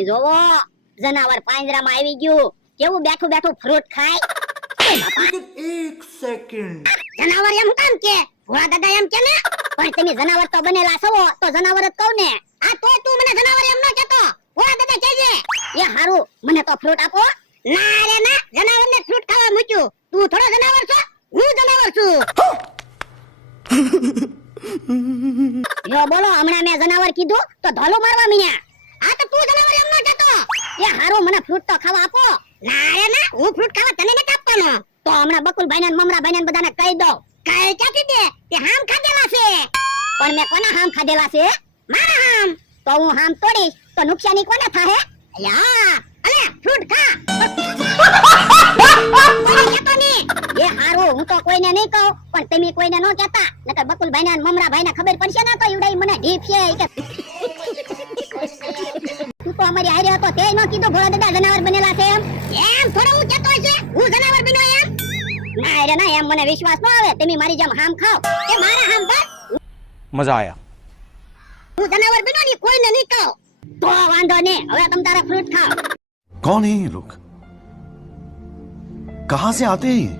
અહીં જોવો જનાવર પાંજરામાં આવી ગયું કેવું બેઠું બેઠું ફ્રૂટ ખાય एक सेकंड જનાવર એમ કામ કે ભોળા દાદા એમ કે ને પણ તમે જનાવર તો બનેલા છો તો જનાવર જ કહું ને આ તો તું મને જનાવર એમ ન કહેતો ભોળા દાદા કહેજે એ હારું મને તો ફ્રૂટ આપો ના રે ના જનાવરને ફ્રૂટ ખાવા મૂક્યું તું થોડો જનાવર છો હું જનાવર છું યો બોલો હમણાં મેં જનાવર કીધું તો ધોલો મારવા મીયા આ તો તું જનાવર એમ ન કહેતો એ હારું મને ફ્રૂટ તો ખાવા આપો ના રે ના હું ફ્રૂટ ખાવા તને નથી આપવાનો તો હમણાં બકુલભાઈ ને મમરાભાઈ ને બધાને કહી દો કાઈ ક્યાંથી દે તે હામ ખાધેલા છે પણ મેં કોના હામ ખાધેલા છે મારા હામ તો હું હામ તોડીશ તો નુકસાની કોને થાહે યા અલે ફ્રૂટ ખા કોઈને કહેતો નહીં એ હારું હું તો કોઈને નહીં કહું પણ તમે કોઈને ન કહેતા નકર બકુલભાઈ ને મમરાભાઈ ને ખબર પડશે ને તો ઈવડાઈ મને ઢીપ છે કે તું તો અમારી હારે હતો તે ન કીધું ભોળા દાદા જનાવર બનેલા છે એમ થોડું હું કહેતો છે હું જનાવર બન્યો એમ ના રે ના એમ મને વિશ્વાસ ન આવે તમે મારી જેમ હામ ખાઓ કે મારા હામ બસ मजा आया। હું જનાવર બન્યો ની કોઈને નહીં કહો તો વાંધો નહીં હવે તમ તારા ફ્રૂટ ખાઓ कौन है ये लोग? कहां से आते हैं ये?